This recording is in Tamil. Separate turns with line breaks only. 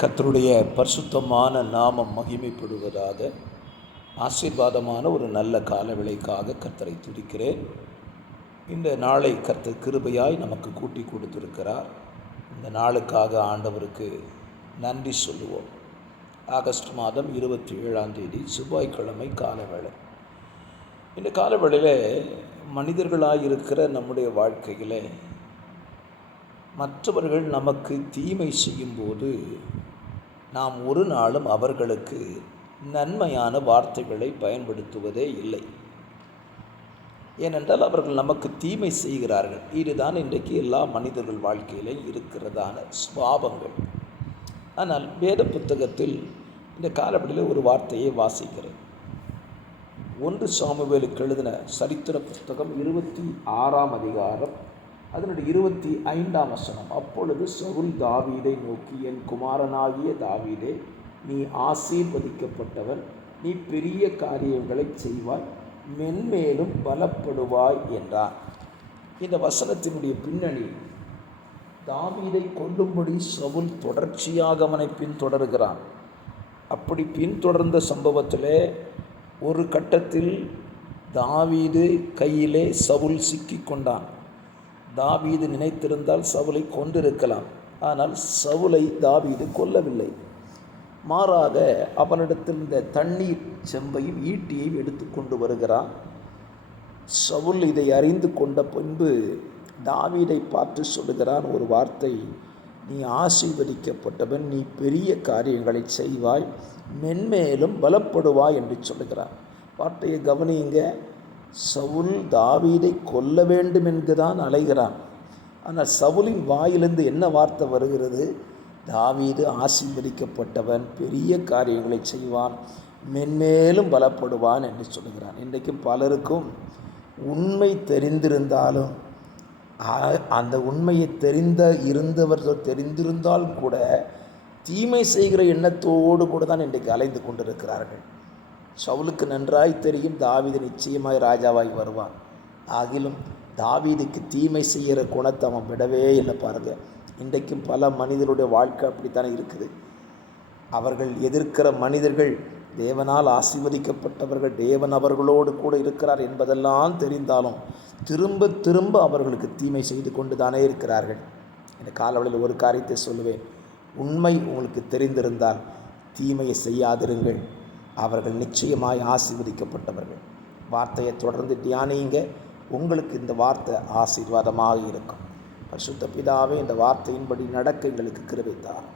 கர்த்தருடைய பரிசுத்தமான நாமம் மகிமைப்படுவதாக ஆசீர்வாதமான ஒரு நல்ல காலவிளைக்காக கர்த்தரை துதிக்கிறேன். இந்த நாளை கர்த்தர் கிருபையாய் நமக்கு கூட்டி கொடுத்திருக்கிறார். இந்த நாளுக்காக ஆண்டவருக்கு நன்றி சொல்லுவோம். ஆகஸ்ட் மாதம் இருபத்தி ஏழாம் தேதி செவ்வாய்க்கிழமை காலவேளை. இந்த காலவேளையில் மனிதர்களாக இருக்கிற நம்முடைய வாழ்க்கையில் மற்றவர்கள் நமக்கு தீமை செய்யும்போது நாம் ஒரு நாளும் அவர்களுக்கு நன்மையான வார்த்தைகளை பயன்படுத்துவதே இல்லை. ஏனென்றால் அவர்கள் நமக்கு தீமை செய்கிறார்கள். இதுதான் இன்றைக்கு எல்லா மனிதர்கள் வாழ்க்கையிலே இருக்கிறதான சுவாபங்கள் ஆனால் வேத புத்தகத்தில் இந்த காலப்படியில் ஒரு வார்த்தையை வாசிக்கிறேன். ஒன்று சாமுவேலுக்கு எழுதின சரித்திர புஸ்தகம் இருபத்தி ஆறாம் அதிகாரம் அதனுடைய இருபத்தி ஐந்தாம் வசனம் அப்பொழுது சவுல் தாவீதை நோக்கி என் குமாரனாகிய தாவீதே நீ ஆசீர்வதிக்கப்பட்டவன் நீ பெரிய காரியங்களை செய்வாய் மென்மேலும் பலப்படுவாய் என்றார். இந்த வசனத்தினுடைய பின்னணி தாவீதை கொல்லும்படி சவுல் தொடர்ச்சியாக அவனை பின்தொடர்கிறான். அப்படி பின்தொடர்ந்த சம்பவத்திலே ஒரு கட்டத்தில் தாவீது கையிலே சவுல் சிக்கி கொண்டான். தாவீது நினைத்திருந்தால் சவுலை கொண்டிருக்கலாம் ஆனால் சவுலை தாவீது கொல்லவில்லை. மாறாக அவனிடத்தில் இந்த தண்ணீர் செம்பையும் ஈட்டியையும் எடுத்து கொண்டு வருகிறான். சவுல் இதை அறிந்து கொண்ட பின்பு தாவீதை பார்த்து சொல்லுகிறான் ஒரு வார்த்தை. நீ ஆசீர்வதிக்கப்பட்டவன் நீ பெரிய காரியங்களை செய்வாய் மென்மேலும் பலப்படுவாய் என்று சொல்லுகிறான். வார்த்தையை கவனியுங்க. சவுல் தாவீதை கொல்ல வேண்டும் என்றுதான் அலைகிறான். ஆனால் சவுலின் வாயிலிருந்து என்ன வார்த்தை வருகிறது? தாவீது ஆசீர்வதிக்கப்பட்டவன் பெரிய காரியங்களை செய்வான் மென்மேலும் பலப்படுவான் என்று சொல்லுகிறான் இன்றைக்கு பலருக்கும் உண்மை தெரிந்திருந்தாலும் அந்த உண்மையை தெரிந்த இருந்தவர்கள் தெரிந்திருந்தால் கூட தீமை செய்கிற எண்ணத்தோடு கூட தான் இன்றைக்கு அலைந்து கொண்டிருக்கிறார்கள். சவுலுக்கு நன்றாய் தெரியும் தாவீது நிச்சயமாய் ராஜாவாய் வருவான். ஆகிலும் தாவீதுக்கு தீமை செய்கிற குணத்தை அவன் விடவே இல்லை பாருங்க. இன்றைக்கும் பல மனிதருடைய வாழ்க்கை அப்படித்தானே இருக்குது. அவர்கள் எதிர்க்கிற மனிதர்கள் தேவனால் ஆசீர்வதிக்கப்பட்டவர்கள் தேவன் அவர்களோடு கூட இருக்கிறார் என்பதெல்லாம் தெரிந்தாலும் திரும்ப திரும்ப அவர்களுக்கு தீமை செய்து கொண்டு தானே இருக்கிறார்கள். இந்த காலவழியில் ஒரு காரியத்தை சொல்லுவேன். உண்மை உங்களுக்கு தெரிந்திருந்தால் தீமையை செய்யாதிருங்கள். அவர்கள் நிச்சயமாய் ஆசீர்வதிக்கப்பட்டவர்கள். வார்த்தையை தொடர்ந்து தியானியுங்க. உங்களுக்கு இந்த வார்த்தை ஆசீர்வாதமாக இருக்கும். பரிசுத்த பிதாவே இந்த வார்த்தையின்படி நடக்க எங்களுக்கு கிருபித்தார்